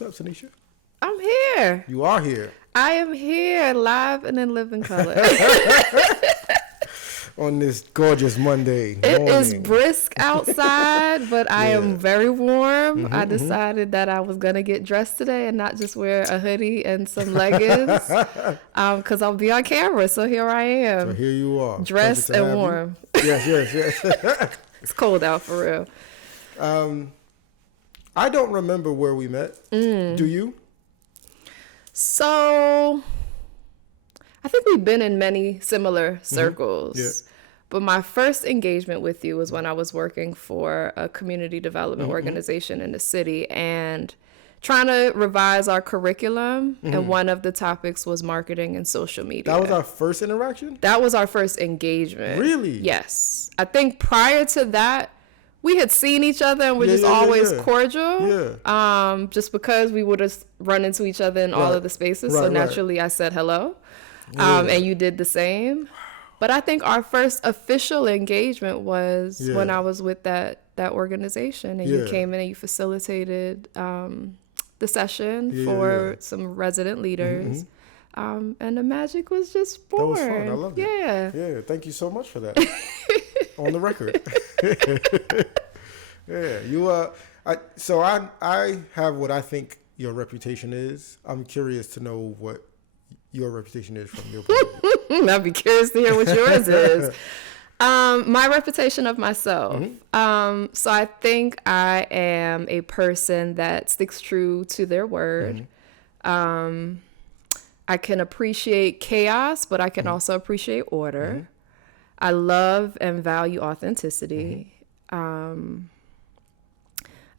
What's up, Tenisha? I'm here. You are here. I am here, live and in living color. On this gorgeous Monday morning. It is brisk outside, but I am very warm. I decided that I was going to get dressed today and not just wear a hoodie and some leggings because I'll be on camera. So here I am. So here you are. Dressed and warm. Yes. It's cold out for real. I don't remember where we met. Do you? So I think we've been in many similar circles. Yeah. But my first engagement with you was when I was working for a community development organization in the city and trying to revise our curriculum. And one of the topics was marketing and social media. That was our first interaction? That was our first engagement. Really? Yes. I think prior to that, we had seen each other and we're just always cordial. Yeah. Just because we would have run into each other in all of the spaces. So naturally I said hello. And you did the same. But I think our first official engagement was when I was with that organization and you came in and you facilitated the session for some resident leaders. And the magic was just born. That was fun. I loved it. Yeah. Thank you so much for that. On the record. So I have what I think your reputation is. I'm curious to know what your reputation is from your point of view. I'd be curious to hear what yours is. My reputation of myself. So I think I am a person that sticks true to their word. I can appreciate chaos, but I can also appreciate order. I love and value authenticity. I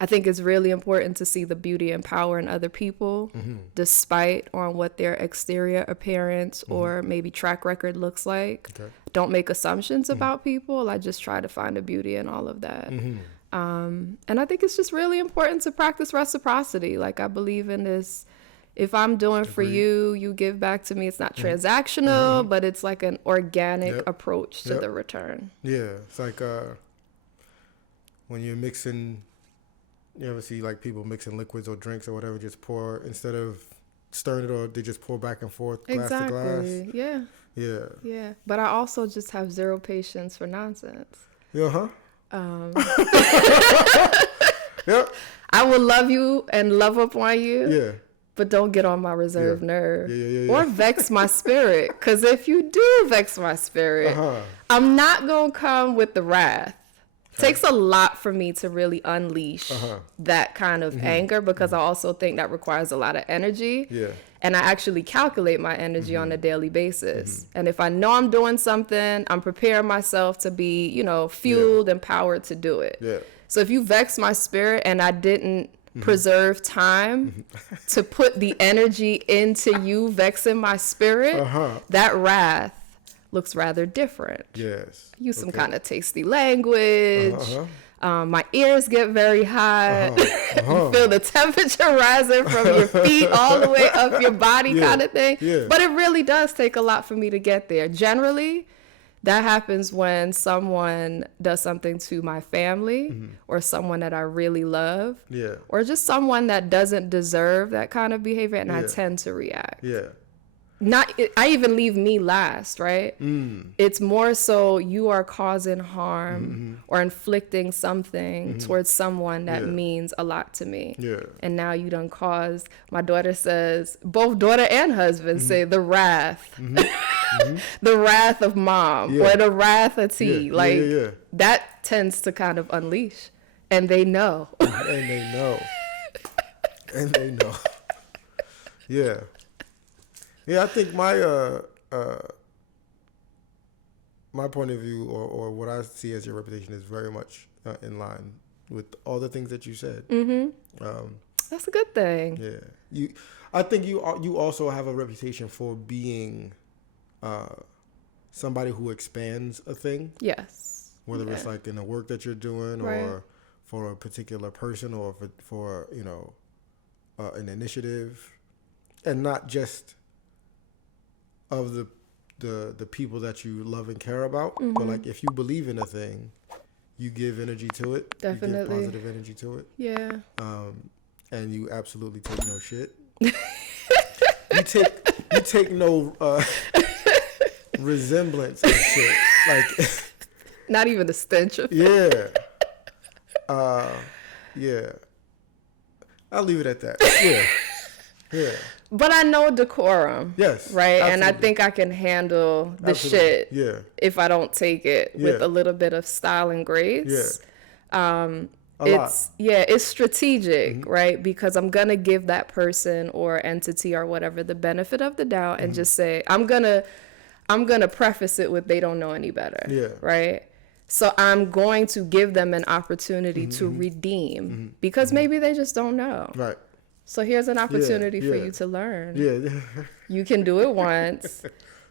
think it's really important to see the beauty and power in other people, despite on what their exterior appearance or maybe track record looks like. Don't make assumptions about people. I just try to find the beauty in all of that. And I think it's just really important to practice reciprocity. Like I believe in this. If I'm doing for you, you give back to me. It's not transactional, but it's like an organic approach to the return. Yeah, it's like when you're mixing, you ever see like people mixing liquids or drinks or whatever, just pour, instead of stirring it, or they just pour back and forth, glass to glass. Yeah. But I also just have zero patience for nonsense. Yep. I will love you and love up on you. Yeah. But don't get on my reserve nerve or vex my spirit. Because if you do vex my spirit, I'm not going to come with the wrath. Takes a lot for me to really unleash that kind of anger, because I also think that requires a lot of energy. And I actually calculate my energy on a daily basis. And if I know I'm doing something, I'm preparing myself to be, fueled and powered to do it. So if you vex my spirit and I didn't preserve time to put the energy into you vexing my spirit, that wrath looks rather different. Yes. Use some kind of tasty language. My ears get very hot. You feel the temperature rising from your feet all the way up your body kind of thing. But it really does take a lot for me to get there. Generally, that happens when someone does something to my family or someone that I really love or just someone that doesn't deserve that kind of behavior, and I tend to react. I even leave me last, right? It's more so you are causing harm or inflicting something towards someone that means a lot to me. And now you done caused, my daughter says, both daughter and husband say the wrath. The wrath of mom or the wrath of T. That tends to kind of unleash. And they know. And they know. Yeah, I think my point of view or what I see as your reputation is very much in line with all the things that you said. That's a good thing. Yeah, I think you also have a reputation for being somebody who expands a thing. Yes. Whether it's like in the work that you're doing or for a particular person or for an initiative, and not just of the people that you love and care about, but like if you believe in a thing, you give energy to it. Definitely. You give positive energy to it. Yeah. and you absolutely take no shit. you take no resemblance of shit. Like not even a stench of it. Yeah. I'll leave it at that. Yeah. But I know decorum. Yes. Right? Absolutely. And I think I can handle the shit if I don't take it with a little bit of style and grace. Yeah. It's strategic, right? Because I'm going to give that person or entity or whatever the benefit of the doubt and just say, I'm going to preface it with they don't know any better. Yeah. Right? So I'm going to give them an opportunity to redeem because maybe they just don't know. Right. So here's an opportunity for you to learn. Yeah. You can do it once.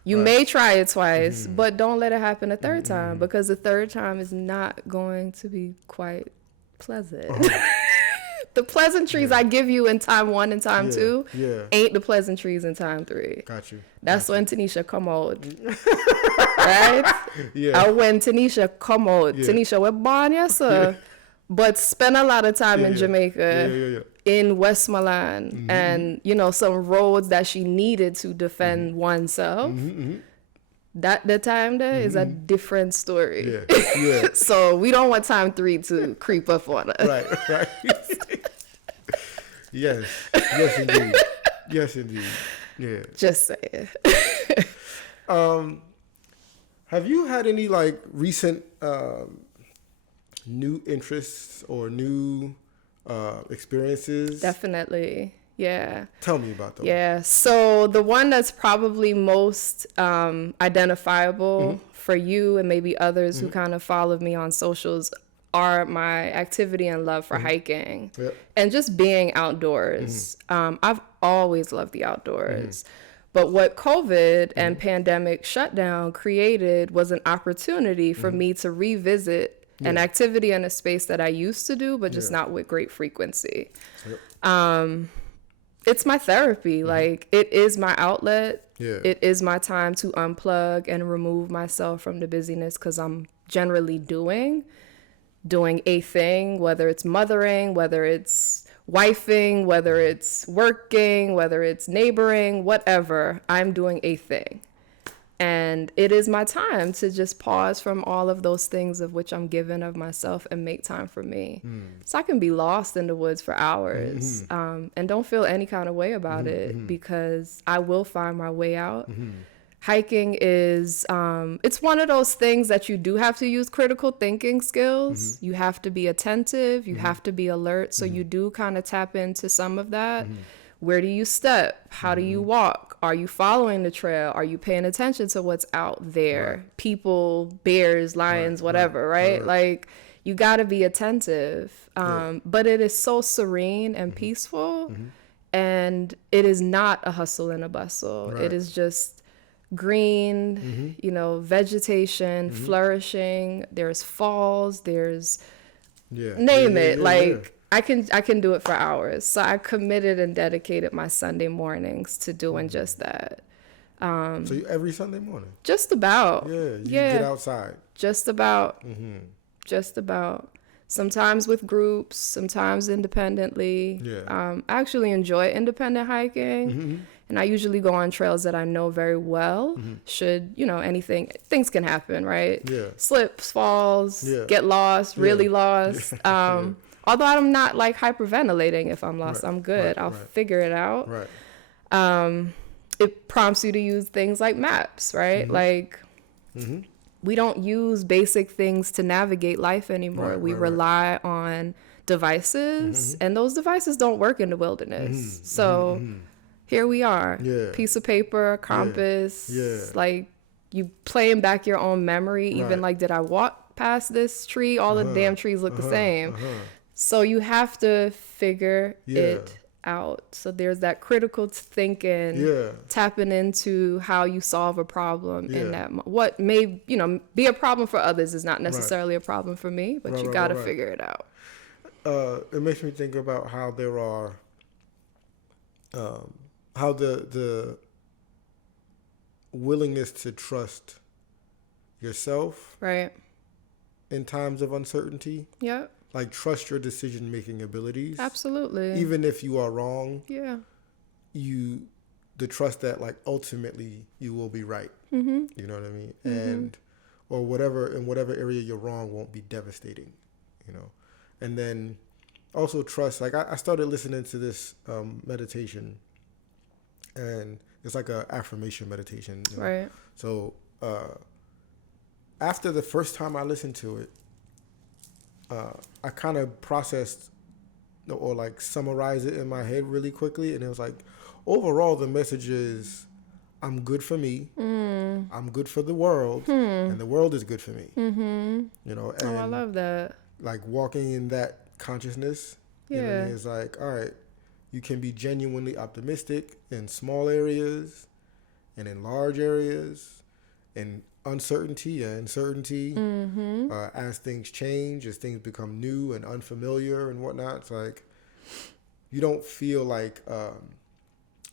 You may try it twice, but don't let it happen a third time because the third time is not going to be quite pleasant. The pleasantries I give you in time 1 and time 2 ain't the pleasantries in time 3. Got you. That's when Tenisha come out. Right? Yeah. Or when Tenisha come out. Yeah. Tenisha, we're born, yes, sir. But spend a lot of time in Jamaica, in Westmoreland, and, some roads that she needed to defend oneself. That the time there is a different story. Yeah. So we don't want time 3 to creep up on us. Right. Yes, indeed. Yeah. Just saying. Have you had any like recent new interests or new experiences? Definitely. Yeah. Tell me about those. Yeah. So the one that's probably most identifiable for you and maybe others who kind of follow me on socials are my activity and love for hiking and just being outdoors. I've always loved the outdoors. But what COVID and pandemic shutdown created was an opportunity for me to revisit an activity in a space that I used to do, but just not with great frequency. It's my therapy. Like, it is my outlet. It is my time to unplug and remove myself from the busyness because I'm generally doing a thing, whether it's mothering, whether it's wifing, whether it's working, whether it's neighboring, whatever, I'm doing a thing. And it is my time to just pause from all of those things of which I'm given of myself and make time for me. So I can be lost in the woods for hours and don't feel any kind of way about it because I will find my way out. Hiking is, it's one of those things that you do have to use critical thinking skills. You have to be attentive. You have to be alert. So you do kind of tap into some of that. Where do you step? How do you walk? Are you following the trail? Are you paying attention to what's out there? People, bears, lions, whatever, right? Like, you got to be attentive. But it is so serene and peaceful. And it is not a hustle and a bustle. It is just green, vegetation, flourishing. There's falls, there's name it. I can do it for hours. So I committed and dedicated my Sunday mornings to doing just that. So every Sunday morning? Just about. Yeah, you get outside. Just about. Just about. Sometimes with groups, sometimes independently. I actually enjoy independent hiking. And I usually go on trails that I know very well. Should, things can happen, right? Slips, falls, get lost, really lost. Although I'm not like hyperventilating if I'm lost. I'm good. I'll figure it out. It prompts you to use things like maps, right? We don't use basic things to navigate life anymore. We rely on devices, and those devices don't work in the wilderness. So here we are, piece of paper, compass, like you playing back your own memory, even like, did I walk past this tree? All the damn trees look the same. So you have to figure it out. So there's that critical thinking, tapping into how you solve a problem in that. What may, be a problem for others is not necessarily a problem for me, but you got to figure it out. It makes me think about how there are, how the willingness to trust yourself in times of uncertainty like trust your decision making abilities. Absolutely. Even if you are wrong. Yeah. The trust that like ultimately you will be right. Mm-hmm. You know what I mean? Mm-hmm. And or whatever area you're wrong won't be devastating. You know, and then also trust. Like I started listening to this meditation, and it's like a affirmation meditation. You know? Right. So after the first time I listened to it, I kind of processed or like summarize it in my head really quickly, and it was like, overall the message is, I'm good for me, I'm good for the world, and the world is good for me. Mm-hmm. You know, and I love that. Like walking in that consciousness, you know what I mean? It's like, all right, you can be genuinely optimistic in small areas and in large areas, and uncertainty and certainty, as things change, as things become new and unfamiliar and whatnot. It's like you don't feel like a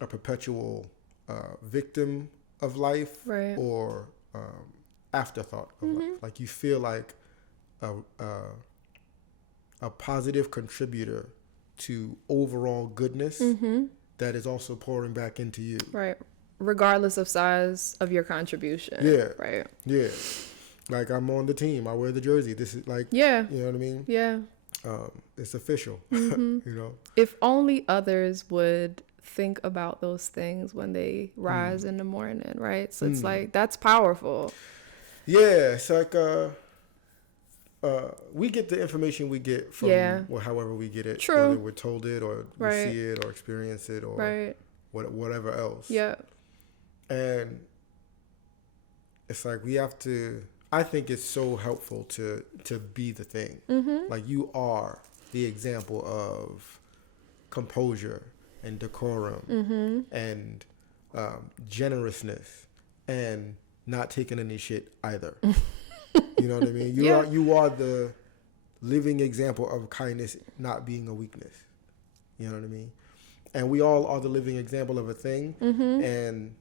perpetual victim of life, right, or afterthought of life. Like you feel like a positive contributor to overall goodness that is also pouring back into you. Right. Regardless of size of your contribution. Yeah. Right. Yeah. Like I'm on the team. I wear the jersey. This is like, yeah. You know what I mean? Yeah. It's official. You know? If only others would think about those things when they rise in the morning, right? So it's like, that's powerful. Yeah. It's like, we get the information we get from however we get it. True. Whether we're told it or we see it or experience it or whatever else. Yeah. And it's like we have to, I think it's so helpful to be the thing. Like you are the example of composure and decorum and generousness and not taking any shit either. You know what I mean? You are the living example of kindness not being a weakness. You know what I mean? And we all are the living example of a thing. And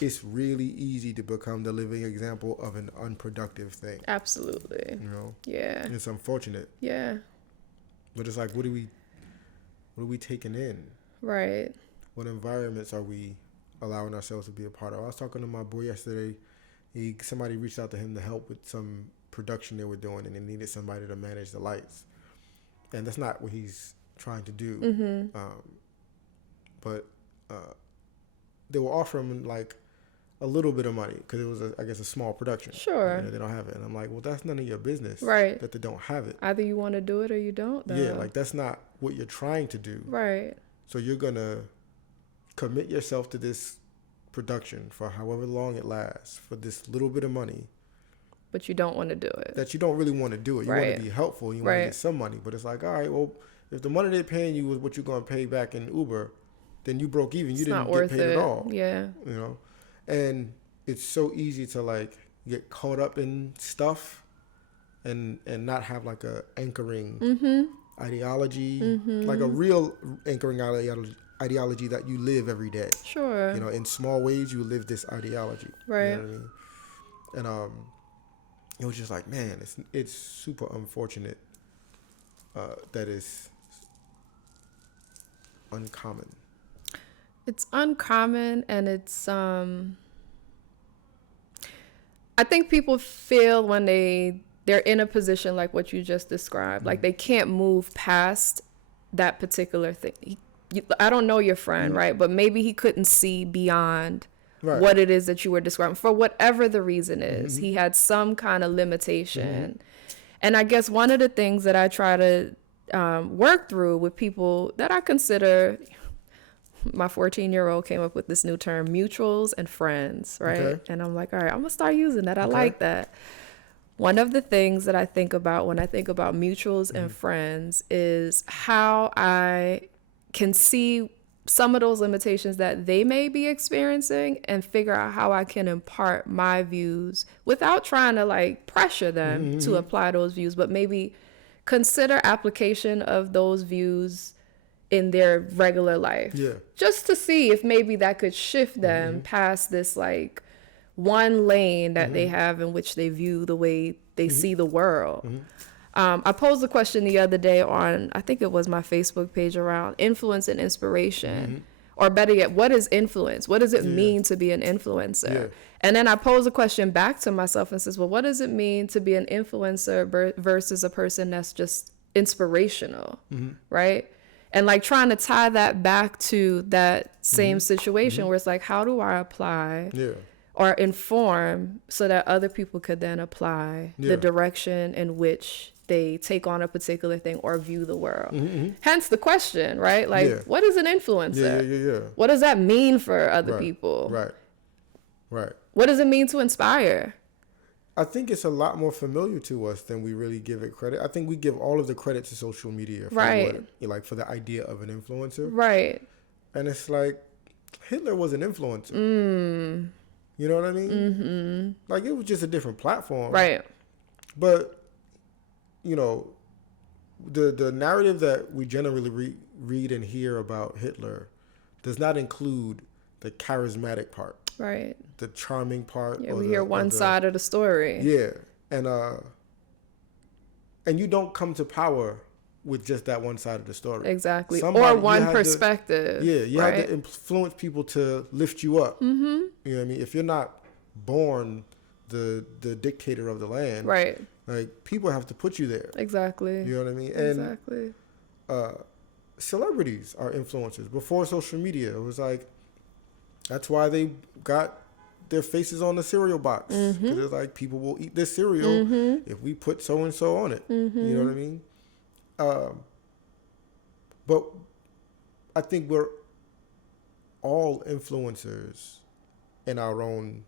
it's really easy to become the living example of an unproductive thing. Absolutely. You know? Yeah. And it's unfortunate. Yeah. But it's like, what are we taking in? Right. What environments are we allowing ourselves to be a part of? I was talking to my boy yesterday. Somebody reached out to him to help with some production they were doing, and they needed somebody to manage the lights. And that's not what he's trying to do. But they were offering like a little bit of money because it was, I guess, a small production. Sure. They don't have it. And I'm like, well, that's none of your business. Right. That they don't have it. Either you want to do it or you don't, though. Yeah, like that's not what you're trying to do. Right. So you're going to commit yourself to this production for however long it lasts for this little bit of money. But you don't want to do it. That you don't really want to do it. You want to be helpful. You want to get some money. But it's like, all right, well, if the money they're paying you was what you're going to pay back in Uber, then you broke even. You didn't get paid at all. Yeah. You know? And it's so easy to like get caught up in stuff and not have like a anchoring ideology, like a real anchoring ideology that you live every day. Sure. You know, in small ways you live this ideology. Right. You know what I mean? And it was just like, man, it's super unfortunate that is uncommon. It's uncommon, and it's I think people feel when they're in a position like what you just described, like they can't move past that particular thing. I don't know your friend, right? But maybe he couldn't see beyond what it is that you were describing for whatever the reason is. He had some kind of limitation. And I guess one of the things that I try to work through with people that I consider, my 14-year-old came up with this new term, mutuals and friends, right? Okay. And I'm like, all right, I'm gonna start using that. I like that. One of the things that I think about when I think about mutuals and friends is how I can see some of those limitations that they may be experiencing and figure out how I can impart my views without trying to like pressure them to apply those views, but maybe consider application of those views in their regular life. Yeah. Just to see if maybe that could shift them past this like one lane that they have in which they view the way they see the world. I posed a question the other day on, I think it was my Facebook page, around influence and inspiration. Or better yet, what is influence? What does it mean to be an influencer? Yeah. And then I posed a question back to myself and says, well, what does it mean to be an influencer versus a person that's just inspirational, right? And like trying to tie that back to that same situation where it's like, how do I apply or inform so that other people could then apply the direction in which they take on a particular thing or view the world. Hence the question, right? Like, what is an influencer? What does that mean for other people? Right. What does it mean to inspire? I think it's a lot more familiar to us than we really give it credit. I think we give all of the credit to social media for for the idea of an influencer. Right. And it's like, Hitler was an influencer. You know what I mean? Like, it was just a different platform. Right. But, you know, the narrative that we generally read and hear about Hitler does not include the charismatic part. Right. The charming part. Yeah, we hear one side of the story. Yeah. And you don't come to power with just that one side of the story. Exactly. Or one perspective. You have to influence people to lift you up. You know what I mean? If you're not born the dictator of the land, right? Like, people have to put you there. Exactly. You know what I mean? Exactly. And celebrities are influencers. Before social media, it was like, that's why they got their faces on the cereal box. Because it's like, people will eat this cereal if we put so-and-so on it. You know what I mean? But I think we're all influencers in our own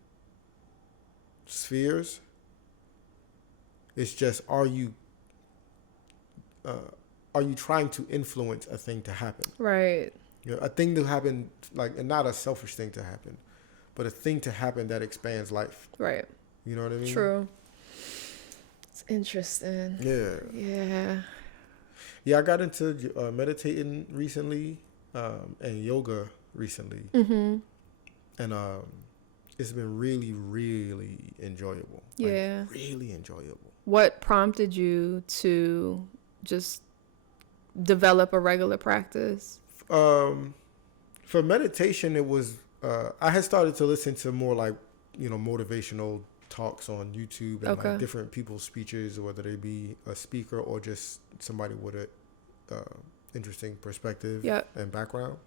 spheres. It's just, are you trying to influence a thing to happen? Right. You know, a thing to happen, like, and not a selfish thing to happen, but a thing to happen that expands life. Right. You know what I mean? True. It's interesting. Yeah, I got into meditating recently and yoga recently. And it's been really, really enjoyable. Yeah. Like, really enjoyable. What prompted you to just develop a regular practice? For meditation, it was, I had started to listen to more like, you know, motivational talks on YouTube and like different people's speeches, whether they be a speaker or just somebody with a interesting perspective and background.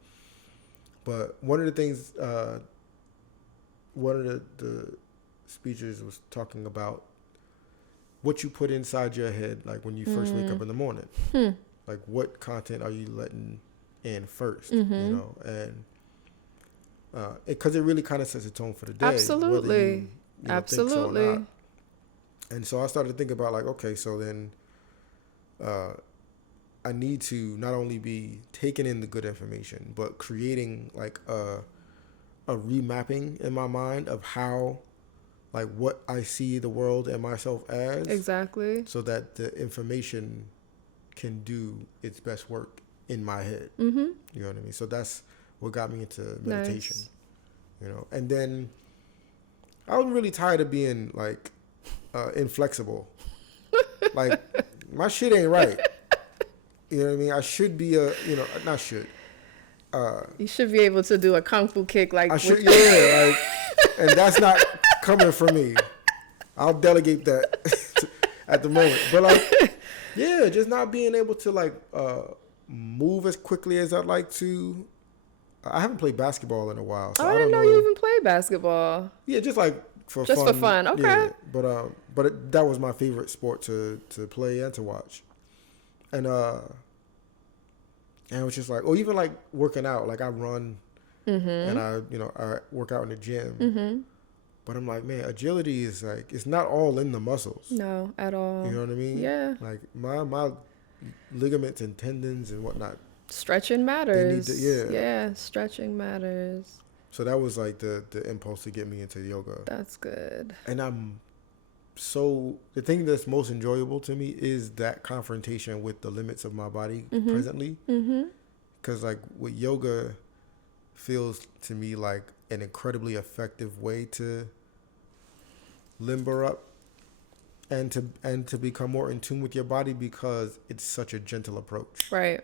But one of the things, one of the speeches was talking about what you put inside your head, like when you first wake up in the morning. Like, what content are you letting in first, you know? And because it really kind of sets a tone for the day. Absolutely. Absolutely. Think so or not. And so I started thinking about, like, okay, so then I need to not only be taking in the good information, but creating like a remapping in my mind of how, like, what I see the world and myself as. Exactly. So that the information can do its best work in my head. You know what I mean? So that's what got me into meditation. Nice. You know, and then I was really tired of being like inflexible. Like, my shit ain't right. You know what I mean? I should be you should be able to do a kung fu kick like. I should, like, and that's not coming from me. I'll delegate that at the moment. But like, yeah, just not being able to like move as quickly as I'd like to. I haven't played basketball in a while. So I didn't know you even played basketball. Yeah, just like for fun. Just for fun, okay. Yeah, but that was my favorite sport to play and to watch. And it was just like, or even like working out. Like, I run and I work out in the gym. But I'm like, man, agility is like, it's not all in the muscles. No, at all. You know what I mean? Yeah. Like, my ligaments and tendons and whatnot. Stretching matters. They need to, yeah, stretching matters. So that was like the impulse to get me into yoga. That's good. And the thing that's most enjoyable to me is that confrontation with the limits of my body presently. Because like with yoga feels to me like an incredibly effective way to limber up and to become more in tune with your body because it's such a gentle approach. Right.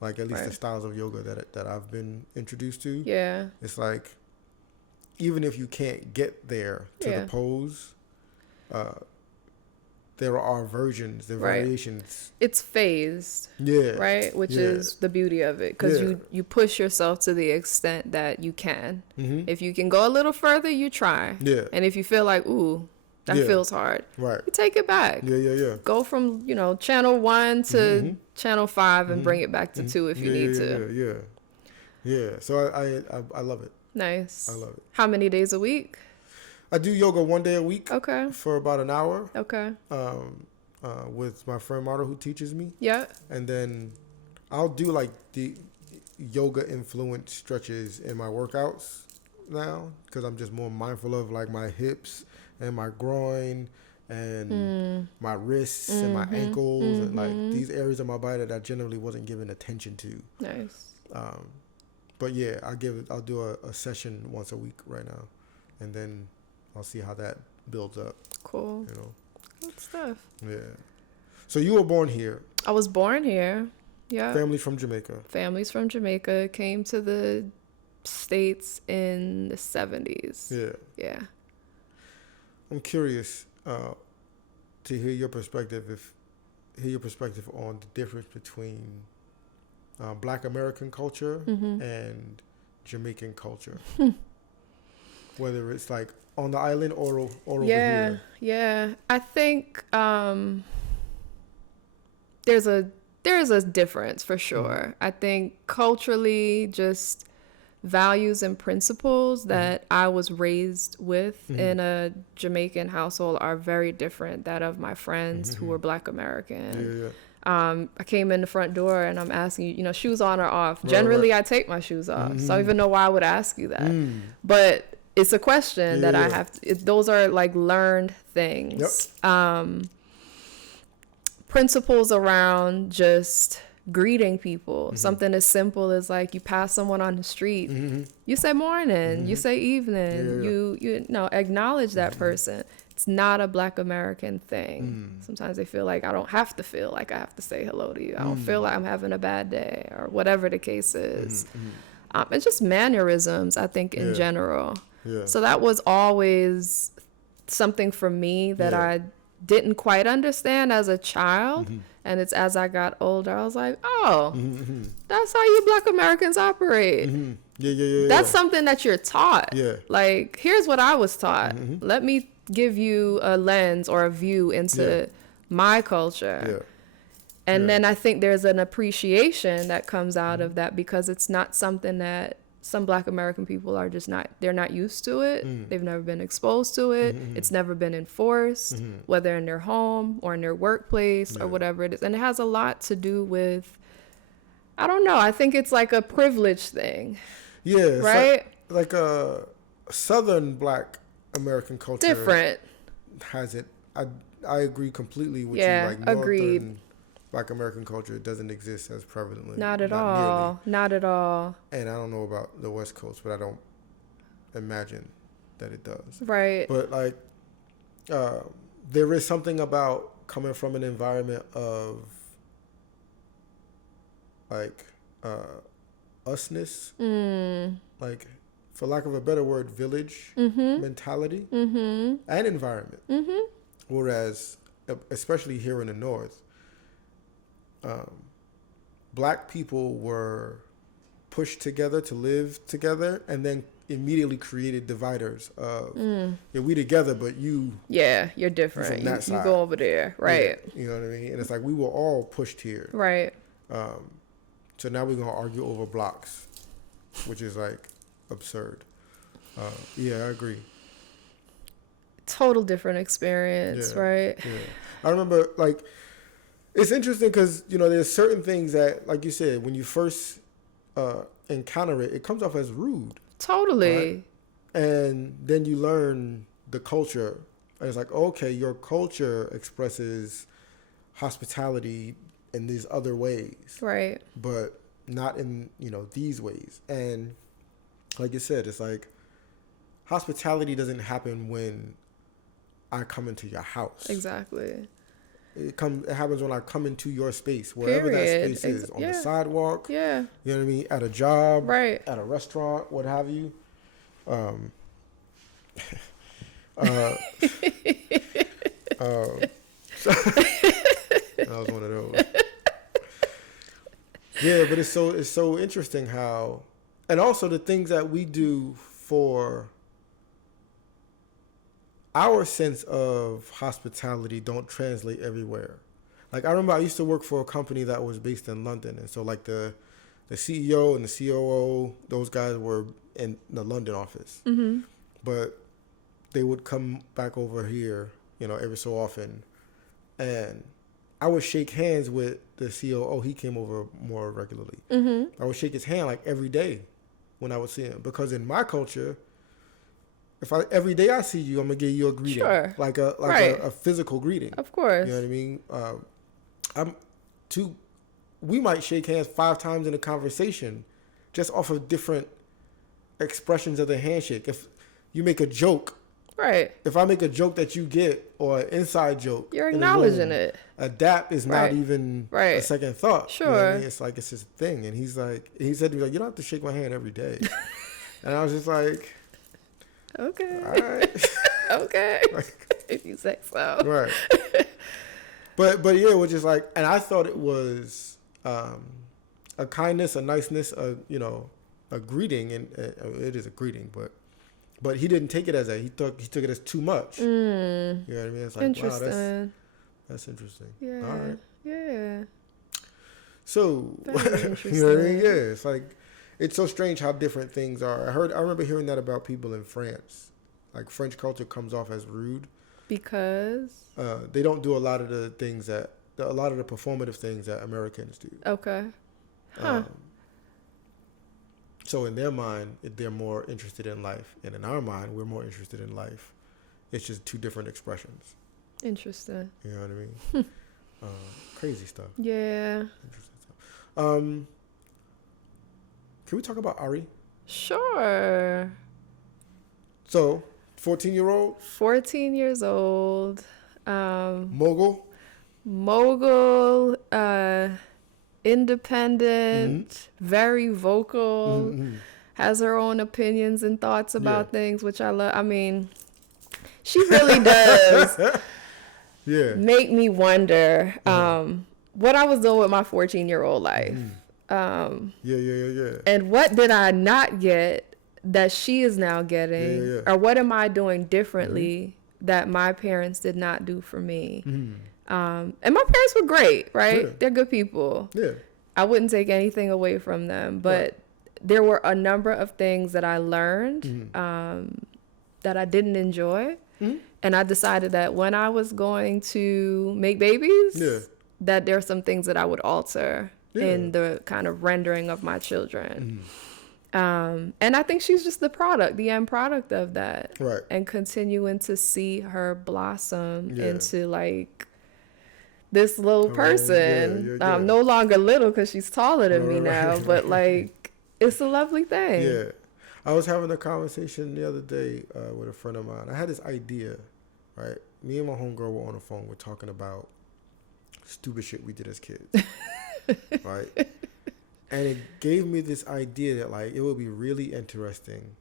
Like at least the styles of yoga that I've been introduced to. Yeah. It's like even if you can't get there to the pose, there are versions, there are variations. It's phased. Yeah. Right? Which is the beauty of it. Because you push yourself to the extent that you can. Mm-hmm. If you can go a little further, you try. Yeah. And if you feel like, ooh, that feels hard. Right. You take it back. Yeah. Go from, channel 1 to channel 5 and bring it back to 2 if you need to. Yeah. So I love it. Nice. I love it. How many days a week? I do yoga 1 day a week. Okay. For about an hour. Okay. With my friend Marta who teaches me. Yeah. And then I'll do like the yoga influenced stretches in my workouts now because I'm just more mindful of like my hips and my groin and my wrists and my ankles and like these areas of my body that I generally wasn't giving attention to. Nice. But yeah, I'll do a session once a week right now, and then I'll see how that builds up. Cool. Good stuff. Yeah. So you were born here. I was born here. Yeah. Family's from Jamaica. Family's from Jamaica. Came to the States in the 70s. Yeah. Yeah. I'm curious to hear your perspective. Hear your perspective on the difference between Black American culture and Jamaican culture. Whether it's like on the island or over here. Yeah. I think there's a difference for sure. I think culturally, just values and principles that I was raised with in a Jamaican household are very different that of my friends who were Black American. I came in the front door and I'm asking you, shoes on or off. Generally, I take my shoes off. So I don't even know why I would ask you that. But it's a question that I have to, those are like learned things. Yep. Principles around just greeting people. Something as simple as like you pass someone on the street, you say morning, you say evening, you acknowledge that person. It's not a Black American thing. Sometimes they feel like I don't have to feel like I have to say hello to you. I don't feel like I'm having a bad day or whatever the case is. It's just mannerisms, I think, in general. So that was always something for me that I didn't quite understand as a child. And it's as I got older, I was like, oh, that's how you Black Americans operate. That's something that you're taught. Like, here's what I was taught. Let me give you a lens or a view into my culture. And then I think there's an appreciation that comes out of that because it's not something that some Black American people are just they're not used to it. They've never been exposed to it. It's never been enforced, whether in their home or in their workplace or whatever it is. And it has a lot to do with, I don't know, I think it's like a privilege thing. Yeah. Right? Like a Southern Black American culture. Different. Has it. I agree completely with you. Like Northern Black American culture doesn't exist as prevalently. Not at all. Not at all. And I don't know about the West Coast, but I don't imagine that it does. Right. But like, there is something about coming from an environment of like usness, like for lack of a better word, village mentality and environment. Whereas, especially here in the North, Black people were pushed together to live together and then immediately created dividers of, we together, but you... Yeah, you're different. You go over there, right. Yeah, you know what I mean? And it's like, we were all pushed here. Right. So now we're going to argue over blocks, which is like absurd. I agree. Total different experience, right? Yeah. I remember, like, it's interesting because, there's certain things that, like you said, when you first encounter it, it comes off as rude. Totally. Right? And then you learn the culture. And it's like, okay, your culture expresses hospitality in these other ways. Right. But not in, these ways. And like you said, it's like hospitality doesn't happen when I come into your house. Exactly. It happens when I come into your space, wherever that space is, on the sidewalk. Yeah. You know what I mean? At a job. Right. At a restaurant, what have you. That was one of those. Yeah, but it's so interesting how, and also the things that we do for our sense of hospitality don't translate everywhere. Like I remember I used to work for a company that was based in London, and so like the CEO and the COO, those guys were in the London office, mm-hmm. but they would come back over here, every so often, and I would shake hands with the COO. He came over more regularly. Mm-hmm. I would shake his hand like every day when I would see him, because in my culture, every day I see you, I'm gonna give you a greeting, sure. like a physical greeting. Of course. You know what I mean? We might shake hands 5 times in a conversation, just off of different expressions of the handshake. If you make a joke. Right. If I make a joke that you get, or an inside joke, you're acknowledging it. A dap is not even a second thought. Sure. You know what I mean? It's like, it's his thing. And he said to me, like, you don't have to shake my hand every day. And I was just like, okay. All right. Okay. If you say so. Right. But yeah, it was just like, and I thought it was a kindness, a niceness, a greeting, and it is a greeting, but he didn't take it as that. He took it as too much. You know what I mean? It's like, interesting. Wow, that's interesting. Yeah. All right. Yeah. So, you know what I mean? Yeah. It's like, it's so strange how different things are. I remember hearing that about people in France. Like, French culture comes off as rude. Because? They don't do a lot of the things a lot of the performative things that Americans do. Okay. Huh. So in their mind, they're more interested in life. And in our mind, we're more interested in life. It's just 2 different expressions. Interesting. You know what I mean? Crazy stuff. Yeah. Interesting stuff. Can we talk about Ari? Sure. So, 14-year-old? 14 years old. Mogul? Independent, very vocal, has her own opinions and thoughts about things, which I love. I mean, she really does make me wonder what I was doing with my 14-year-old life. And what did I not get that she is now getting? Or what am I doing differently that my parents did not do for me? And my parents were great, right? Yeah. They're good people. Yeah. I wouldn't take anything away from them, but there were a number of things that I learned that I didn't enjoy. And I decided that when I was going to make babies, that there are some things that I would alter in the kind of rendering of my children. And I think she's just the end product of that. Right. And continuing to see her blossom into like this little person. No longer little because she's taller than me now, but like it's a lovely thing. Yeah. I was having a conversation the other day with a friend of mine. I had this idea, right? Me and my homegirl were on the phone. We're talking about stupid shit we did as kids, right? And it gave me this idea that like it would be really interesting,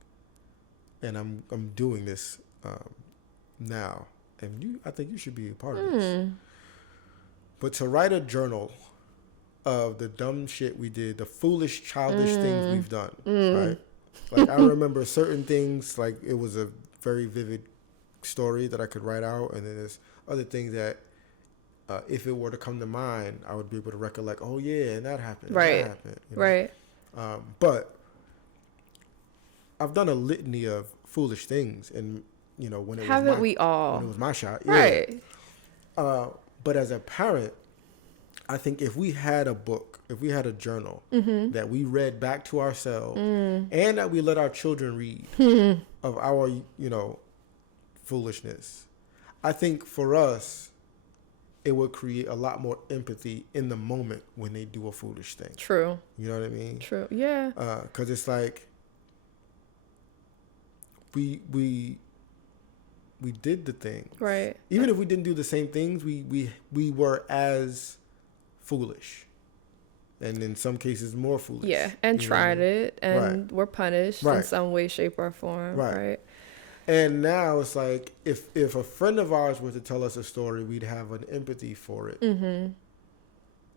and I'm doing this now, and I think you should be a part of this. But to write a journal of the dumb shit we did, the foolish, childish things we've done, right? Like I remember certain things, like it was a very vivid story that I could write out, and then there's other things that if it were to come to mind, I would be able to recollect, oh yeah, and that happened. Right. That happened, you know? Right. But I've done a litany of foolish things, and when it haven't we all? When it was my shot, right? But as a parent, I think if we had a book, if we had a journal that we read back to ourselves, and that we let our children read of our foolishness, I think for us, it would create a lot more empathy in the moment when they do a foolish thing. True. You know what I mean? True. Yeah. Because it's like we we did the things. Right. Even if we didn't do the same things, we were as foolish. And in some cases more foolish. Yeah, and tried it and were punished in some way, shape, or form. Right. And now it's like if a friend of ours were to tell us a story, we'd have an empathy for it. Mm-hmm.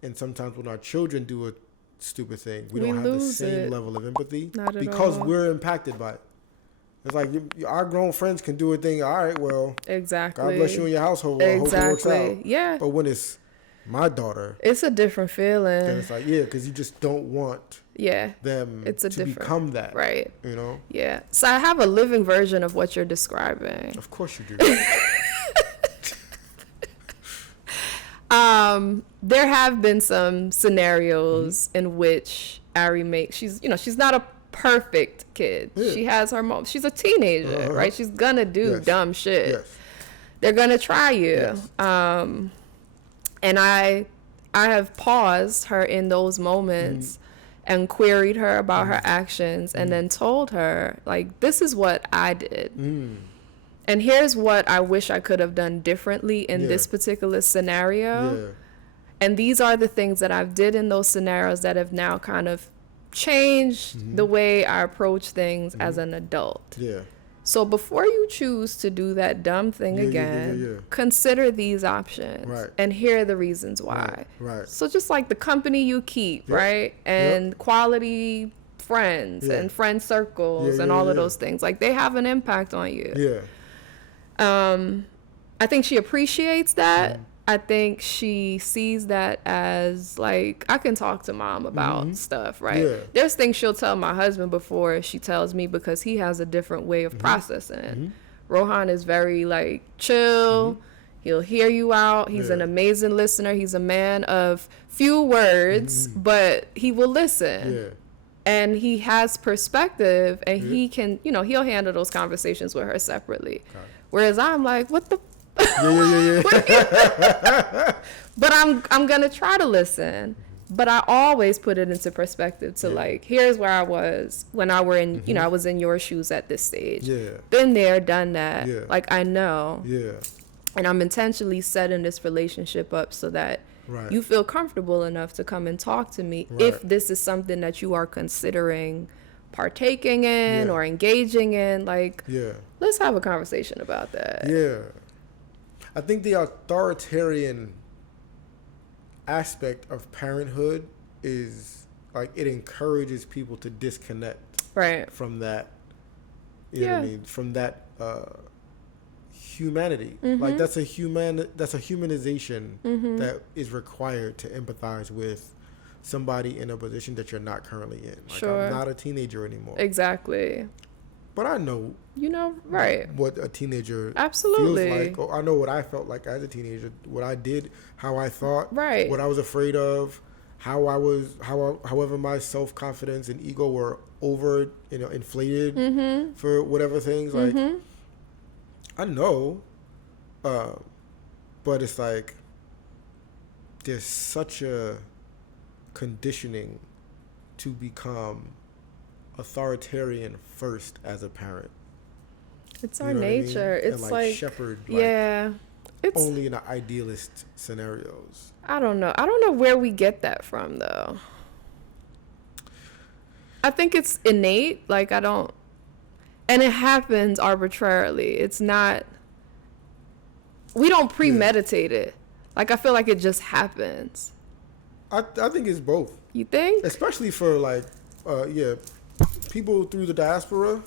And sometimes when our children do a stupid thing, we don't have the same level of empathy because we're impacted by it. It's like our grown friends can do a thing. All right, well, exactly. God bless you and your household. I hope it works out. Yeah. But when it's my daughter, it's a different feeling. Then it's like, because you just don't want them to become that. Right. You know? Yeah. So I have a living version of what you're describing. Of course you do. There have been some scenarios in which Ari makes, she's not a perfect kid. Yeah. She has her moments. She's a teenager, right? She's gonna do dumb shit. Yes. They're gonna try you. Yes. And I have paused her in those moments and queried her about her actions and then told her, like, this is what I did. And here's what I wish I could have done differently in this particular scenario. Yeah. And these are the things that I've did in those scenarios that have now kind of changed the way I approach things as an adult. Yeah. So before you choose to do that dumb thing again, consider these options and hear the reasons why. Right. So just like the company you keep, right? And quality friends and friend circles and all of those things, like they have an impact on you. Yeah. I think she appreciates that. I think she sees that as like, I can talk to mom about stuff, right? Yeah. There's things she'll tell my husband before she tells me because he has a different way of processing. Rohan is very like chill. He'll hear you out. He's an amazing listener. He's a man of few words, but he will listen. Yeah. And he has perspective and he can, he'll handle those conversations with her separately. Okay. Whereas I'm like, what the but I'm gonna try to listen, but I always put it into perspective to like, here's where I was when I were in I was in your shoes at this stage. Been there, done that. Like I know. And I'm intentionally setting this relationship up so that you feel comfortable enough to come and talk to me if this is something that you are considering partaking in or engaging in. Like let's have a conversation about that. I think the authoritarian aspect of parenthood is like it encourages people to disconnect from that, you know what I mean, from that humanity. Like that's a humanization that is required to empathize with somebody in a position that you're not currently in. Like I'm not a teenager anymore. Exactly. But I know, what a teenager feels like. Or I know what I felt like as a teenager, what I did, how I thought, what I was afraid of, however my self-confidence and ego were inflated for whatever things. Like, I know, but it's like there's such a conditioning to become authoritarian first as a parent. It's our nature. I mean? It's like shepherd. It's only in the idealist scenarios. I don't know where we get that from though. I think it's innate. Like and it happens arbitrarily. It's not. We don't premeditate it. Like I feel like it just happens. I think it's both. You think? Especially for like people through the diaspora,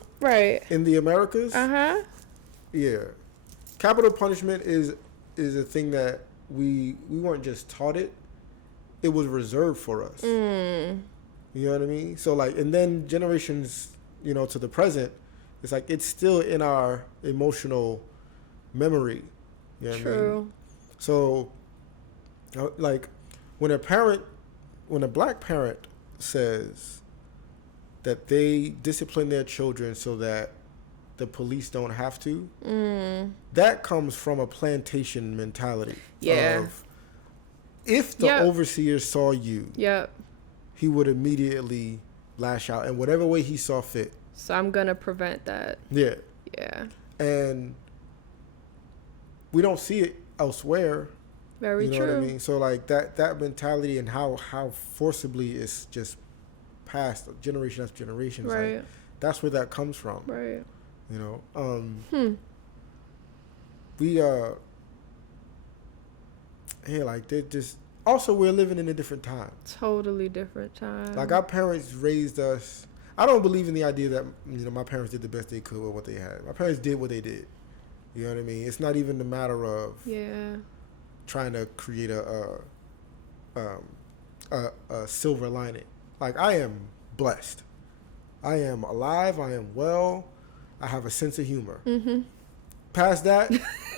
in the Americas. Capital punishment is a thing that we weren't just taught it; it was reserved for us. You know what I mean? So like, and then generations, to the present, it's like it's still in our emotional memory. You know what I mean? So, like, when a black parent says that they discipline their children so that the police don't have to, that comes from a plantation mentality. Of, if the overseer saw you, he would immediately lash out in whatever way he saw fit. So I'm going to prevent that. Yeah. And we don't see it elsewhere. Very true. You know what I mean? So like that mentality and how forcibly it's just passed generation after generation. Right. Like, that's where that comes from. Right. You know. We like they just also we're living in a different time. Totally different time. Like our parents raised us. I don't believe in the idea that my parents did the best they could with what they had. My parents did what they did. You know what I mean? It's not even a matter of trying to create a silver lining. Like I am blessed. I am alive. I am well. I have a sense of humor. Past that,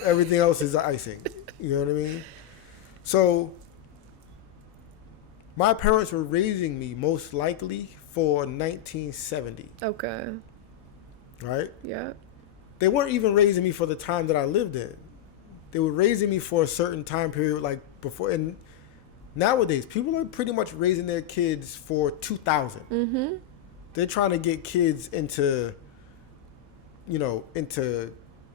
everything else is icing. You know what I mean? So my parents were raising me most likely for 1970. Okay. Right? Yeah. They weren't even raising me for the time that I lived in. They were raising me for a certain time period, like before. And nowadays, people are pretty much raising their kids for 2000. They're trying to get kids into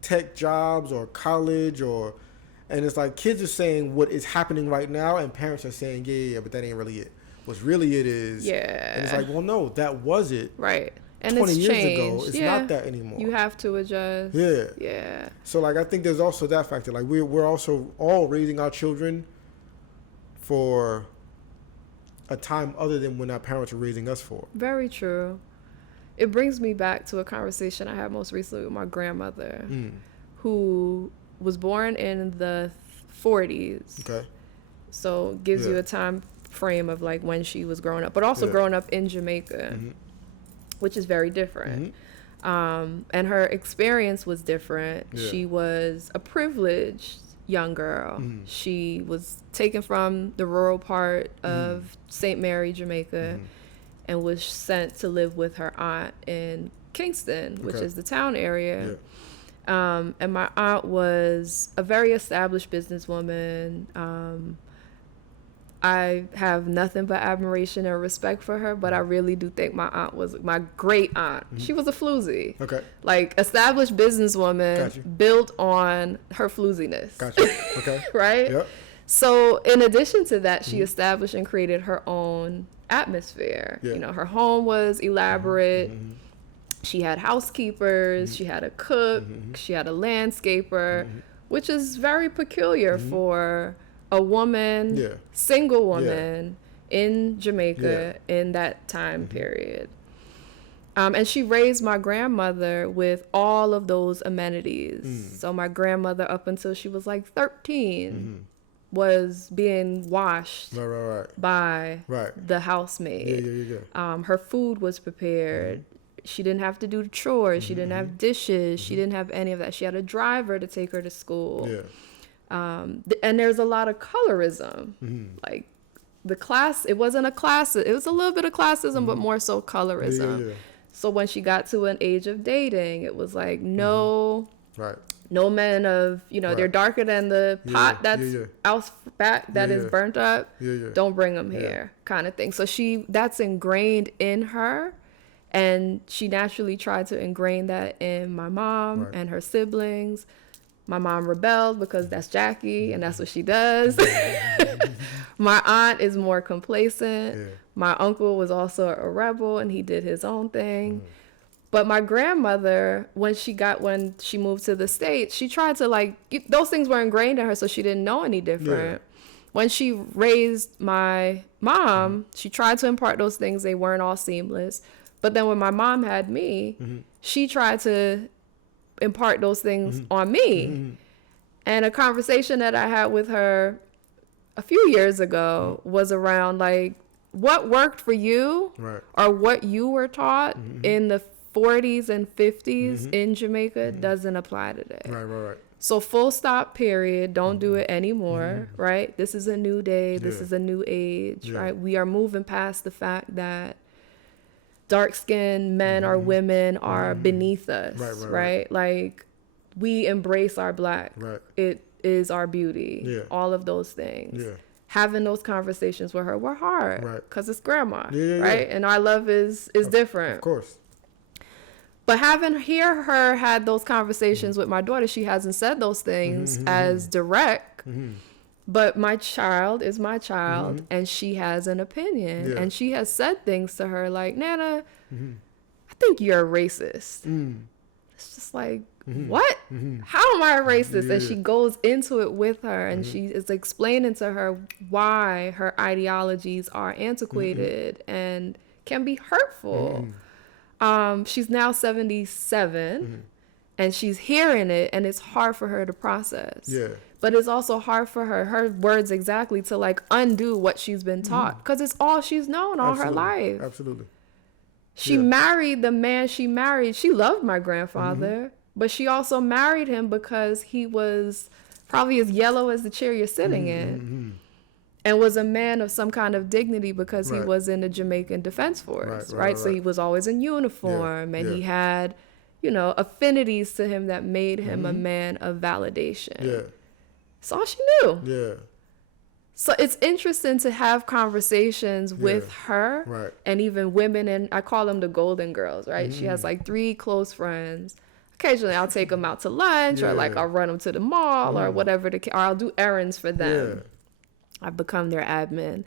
tech jobs or college and it's like kids are saying what is happening right now and parents are saying, yeah, but that ain't really it. What's really it is. Yeah. And it's like, well, no, that was it. Right. And 20 it's years changed. ago, it's not that anymore. You have to adjust. Yeah. Yeah. So like I think there's also that factor. Like we're also all raising our children for a time other than when our parents were raising us for. Very true. It brings me back to a conversation I had most recently with my grandmother, who was born in the 40s. Okay. So gives you a time frame of like when she was growing up, but also growing up in Jamaica, which is very different. And her experience was different. She was a privileged young girl. She was taken from the rural part of St. Mary, Jamaica, and was sent to live with her aunt in Kingston, which is the town area. And my aunt was a very established businesswoman. I have nothing but admiration and respect for her, but I really do think my aunt was my great aunt. She was a floozy. Okay. Like established businesswoman built on her flooziness. Gotcha. Okay. Right? Yep. So in addition to that, she established and created her own atmosphere. Yeah. Her home was elaborate. She had housekeepers, she had a cook, she had a landscaper, which is very peculiar for a woman, single woman in Jamaica in that time period. And she raised my grandmother with all of those amenities. So my grandmother, up until she was like 13, was being washed by the housemaid. Her food was prepared. She didn't have to do the chores. She didn't have dishes. She didn't have any of that. She had a driver to take her to school. And there's a lot of colorism. Like the class, it wasn't a class. It was a little bit of classism, but more so colorism. So when she got to an age of dating, it was like, no men of, they're darker than the pot that's out back that is burnt up. Don't bring them here kind of thing. So that's ingrained in her. And she naturally tried to ingrain that in my mom and her siblings. My mom rebelled because that's Jackie and that's what she does. My aunt is more complacent. My uncle was also a rebel and he did his own thing. But my grandmother, when she moved to the States, she tried to those things were ingrained in her, so she didn't know any different. When she raised my mom, she tried to impart those things. They weren't all seamless. But then when my mom had me, she tried to impart those things on me. And a conversation that I had with her a few years ago was around what worked for you or what you were taught in the 40s and 50s in Jamaica doesn't apply today. Right. So full stop, period. Don't do it anymore, right? This is a new day. This is a new age, right? We are moving past the fact that dark-skinned men or women are beneath us, right? Like, we embrace our black. It is our beauty. All of those things. Having those conversations with her were hard because it's grandma, right? And our love is different. Of course. But having her had those conversations with my daughter, she hasn't said those things as direct. But my child is my child, and she has an opinion. And she has said things to her like, Nana, I think you're a racist. It's just like, what? How am I a racist? And she goes into it with her, and she is explaining to her why her ideologies are antiquated and can be hurtful. She's now 77, and she's hearing it, and it's hard for her to process. But it's also hard for her words exactly, to like undo what she's been taught, because it's all she's known all her life. Absolutely. She married the man she married. She loved my grandfather, but she also married him because he was probably as yellow as the chair you're sitting in, and was a man of some kind of dignity because he was in the Jamaican Defense Force, right? So he was always in uniform, and he had, you know, affinities to him that made him a man of validation. It's all she knew. So it's interesting to have conversations with her and even women, and I call them the Golden Girls, right? She has like 3 close friends. Occasionally I'll take them out to lunch, or like I'll run them to the mall or whatever, or I'll do errands for them. I've become their admin.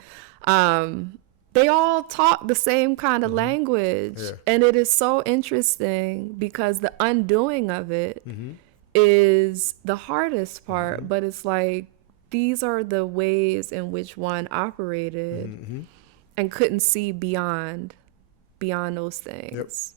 They all talk the same kind of language, and it is so interesting because the undoing of it is the hardest part, but it's like, these are the ways in which one operated and couldn't see beyond those things.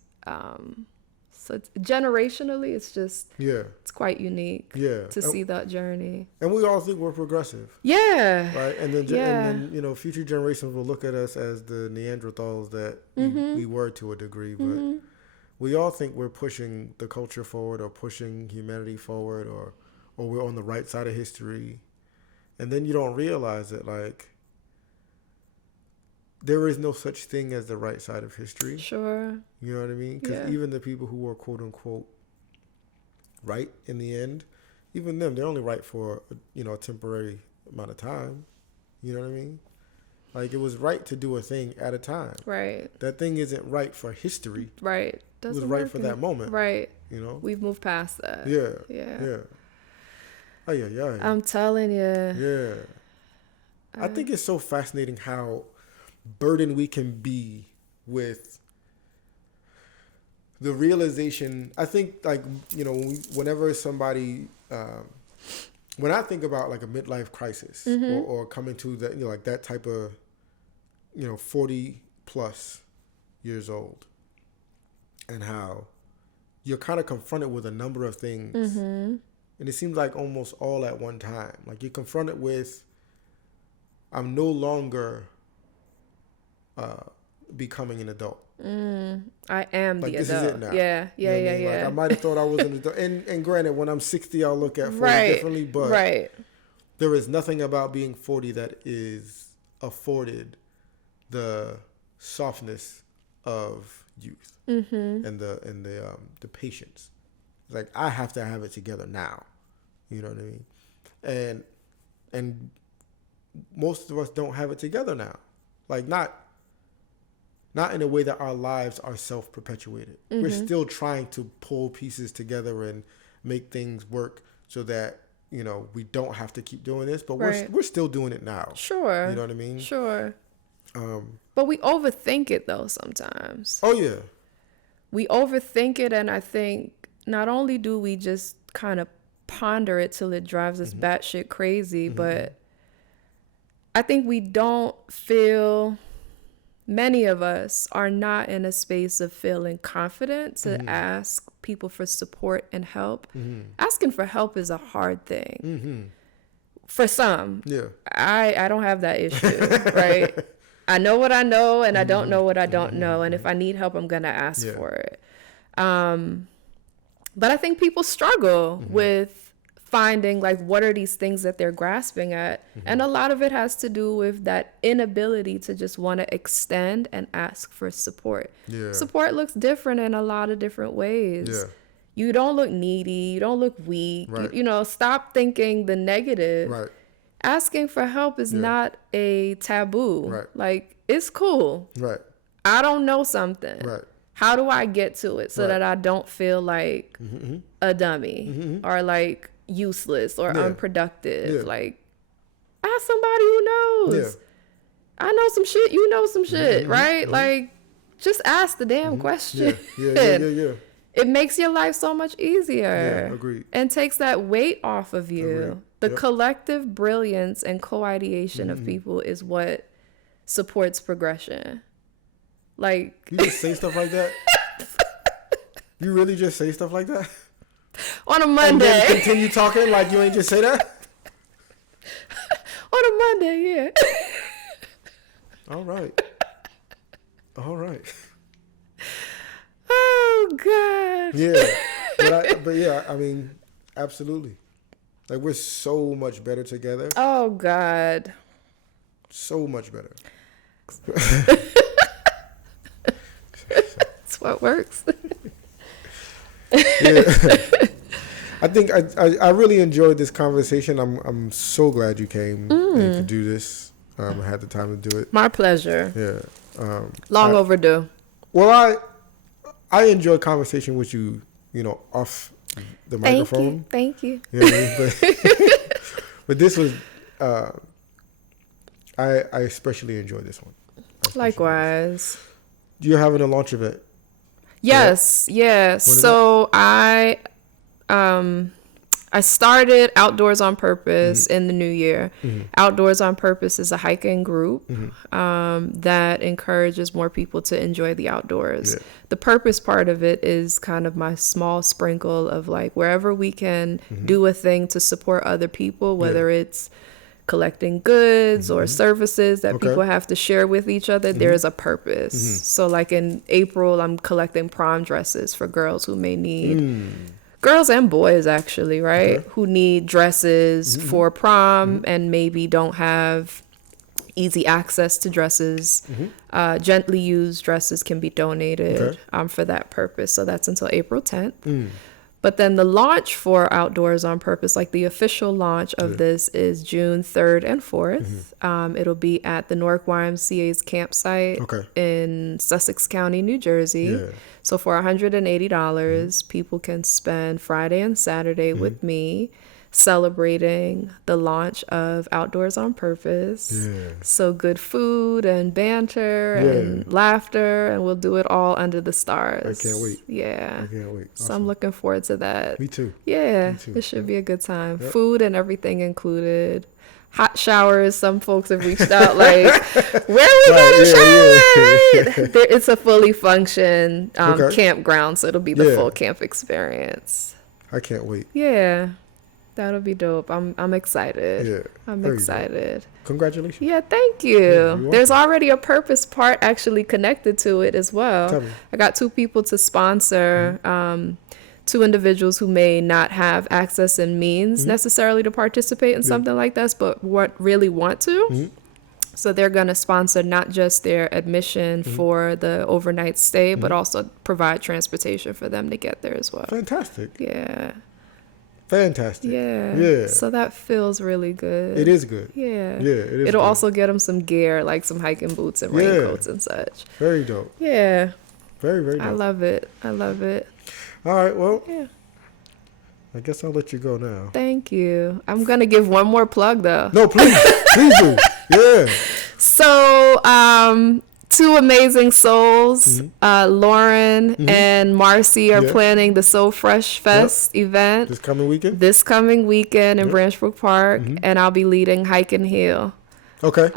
So it's, generationally, it's just, it's quite unique to see that journey. And we all think we're progressive. Right? And then, you know, future generations will look at us as the Neanderthals that we were to a degree, but we all think we're pushing the culture forward, or pushing humanity forward, or we're on the right side of history. And then you don't realize that, like, there is no such thing as the right side of history. Sure. You know what I mean? Because even the people who were quote unquote right in the end, even them, they're only right for, you know, a temporary amount of time. You know what I mean? Like, it was right to do a thing at a time. Right. That thing isn't right for history. Right. It was right for that moment. Right. You know? We've moved past that. Yeah. Oh, yeah. I'm telling you. Yeah. I think it's so fascinating how burdened we can be with the realization. I think, like, you know, whenever somebody, when I think about like a midlife crisis or coming to that, you know, like that type of, you know, 40 plus years old, and how you're kind of confronted with a number of things. And it seems like almost all at one time. Like, you're confronted with, I'm no longer becoming an adult. I am like, the this adult. Is it now. Yeah. You know what I mean? Like, I might have thought I was an adult. And granted, when I'm 60, I'll look at 40 differently. But there is nothing about being 40 that is afforded the softness of youth and the patience. Like, I have to have it together now. You know what I mean? And most of us don't have it together now. Like, not in a way that our lives are self-perpetuated. We're still trying to pull pieces together and make things work so that, you know, we don't have to keep doing this, but we're still doing it now. Sure. You know what I mean? Sure. But we overthink it though sometimes. Oh yeah. We overthink it, and I think not only do we just kind of ponder it till it drives us batshit crazy, but I think we don't feel, many of us are not in a space of feeling confident to ask people for support and help. Asking for help is a hard thing. For some. Yeah. I don't have that issue, right? I know what I know, and I don't know what I don't know. And if I need help, I'm going to ask for it. But I think people struggle with finding, like, what are these things that they're grasping at? And a lot of it has to do with that inability to just want to extend and ask for support. Support looks different in a lot of different ways. You don't look needy. You don't look weak. You know, stop thinking the negative. Asking for help is not a taboo. Like, it's cool. I don't know something. how do I get to it so that I don't feel like a dummy or like useless or unproductive? Like, ask somebody who knows. I know some shit, you know some shit, right? Like, just ask the damn question. Yeah. It makes your life so much easier. Yeah, agreed. And takes that weight off of you. Agreed. The collective brilliance and co-ideation of people is what supports progression. Like, you just say stuff like that? You really just say stuff like that? On a Monday. And then continue talking like you ain't just say that? On a Monday, yeah. All right. Oh, God. Yeah. But yeah, I mean, absolutely. Like, we're so much better together. Oh, God. So much better. That's what works. Yeah. I think I really enjoyed this conversation. I'm so glad you came and could do this. I had the time to do it. My pleasure. Yeah. Long overdue. Well, I enjoy conversation with you, off the microphone. Thank you. You know what I mean? But this was, I especially enjoyed this one. Likewise. You're having a launch event. Yes. Yeah. So I started Outdoors on Purpose in the new year. Outdoors on Purpose is a hiking group that encourages more people to enjoy the outdoors. Yeah. The purpose part of it is kind of my small sprinkle of like wherever we can do a thing to support other people, whether it's collecting goods or services that people have to share with each other, there's a purpose. So like in April, I'm collecting prom dresses for girls who may need... Girls and boys, actually, right? Who need dresses for prom and maybe don't have easy access to dresses. Gently used dresses can be donated for that purpose. So that's until April 10th. But then the launch for Outdoors on Purpose, like the official launch of this, is June 3rd and 4th. It'll be at the Newark YMCA's campsite in Sussex County, New Jersey. Yeah. So for $180, people can spend Friday and Saturday with me celebrating the launch of Outdoors on Purpose. Yeah. So good food and banter and laughter, and we'll do it all under the stars. I can't wait. Yeah. I can't wait. Awesome. So I'm looking forward to that. Me too. Yeah. Me too. It should be a good time. Yep. Food and everything included. Hot showers. Some folks have reached out like, where are we going to shower? It's a fully functioned campground, so it'll be the full camp experience. I can't wait. Yeah. That'll be dope. I'm excited. Yeah. I'm excited. Dope. Congratulations. Yeah, thank you. Yeah, there's already a purpose part actually connected to it as well. Tell me. I got 2 people to sponsor, 2 individuals who may not have access and means necessarily to participate in something like this, but really want to. So they're going to sponsor not just their admission for the overnight stay, but also provide transportation for them to get there as well. Fantastic. Yeah. Fantastic. Yeah. So that feels really good. It is good. Yeah. Yeah, it is. It'll also get them some gear, like some hiking boots and raincoats and such. Very dope. Yeah. Very, very dope. I love it. All right, well. Yeah. I guess I'll let you go now. Thank you. I'm going to give one more plug, though. No, please. Please do. Yeah. So, 2 amazing souls, Lauren and Marcy, are planning the So Fresh Fest event. This coming weekend in Branchbrook Park, and I'll be leading Hike and Heal. Okay.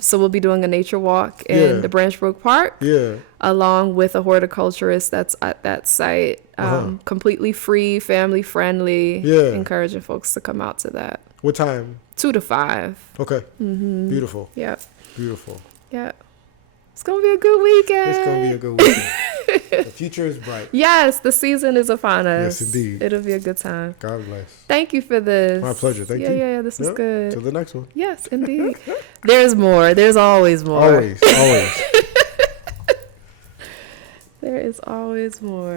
So we'll be doing a nature walk in the Branchbrook Park. Yeah. Along with a horticulturist that's at that site. Completely free, family friendly. Yeah. Encouraging folks to come out to that. What time? 2 to 5. Okay. Beautiful. Yep. Beautiful. Yep. It's going to be a good weekend. It's going to be a good weekend. The future is bright. Yes, the season is upon us. Yes, indeed. It'll be a good time. God bless. Thank you for this. My pleasure. Thank you. Yeah, this was good. Till the next one. Yes, indeed. There's more. There's always more. Always. There is always more.